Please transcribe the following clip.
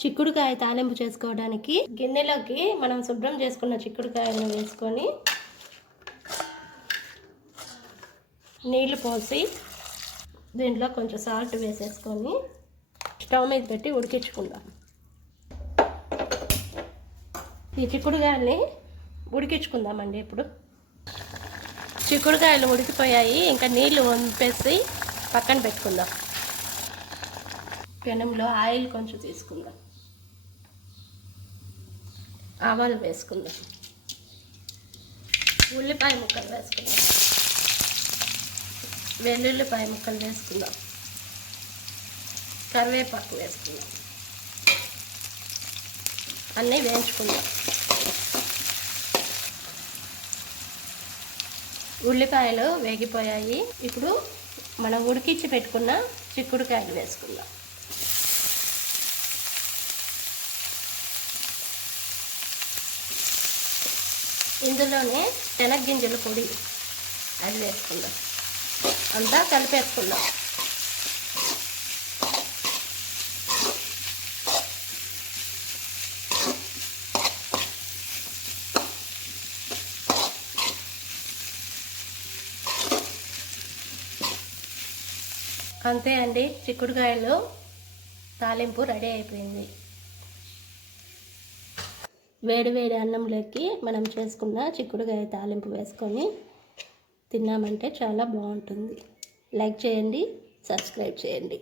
చిక్కుడుకాయ తాలింపు చేసుకోవడానికి గిన్నెలోకి మనం శుభ్రం చేసుకున్న చిక్కుడుకాయలను వేసుకొని నీళ్ళు పోసి దీంట్లో కొంచెం సాల్ట్ వేసేసుకొని స్టవ్ మీద పెట్టి ఉడికించుకుందాం. ఈ చిక్కుడుకాయల్ని ఉడికించుకుందామండి ఇప్పుడు. చిక్కుడుకాయలు ఉడికిపోయాయి ఇంకా నీళ్ళు వంపేసి పక్కన పెట్టుకుందాం. పెనంలో ఆయిల్ కొంచెం తీసుకుందాం. ఆవాలు వేసుకుందాం. ఉల్లిపాయ ముక్కలు వేసుకుందాం. వెల్లుల్లిపాయ ముక్కలు వేసుకుందాం. కరివేపాకు వేసుకుందాం. అన్నీ వేయించుకుందాం. ఉల్లిపాయలు వేగిపోయాయి. ఇప్పుడు మనం ఉడికించి పెట్టుకున్న చిక్కుడుకాయలు వేసుకుందాం. ఇందులోనే శనగ్గింజల పొడి అది వేసుకుందాం. అంతా కలిపేసుకుందాం. అంతే అండి చిక్కుడుకాయలు తాలింపు రెడీ అయిపోయింది. వేడి వేడి అన్నంలోకి మనం చేసుకున్న చిక్కుడుకాయ తాలింపు వేసుకొని తిన్నామంటే చాలా బాగుంటుంది. లైక్ చేయండి సబ్స్క్రైబ్ చేయండి.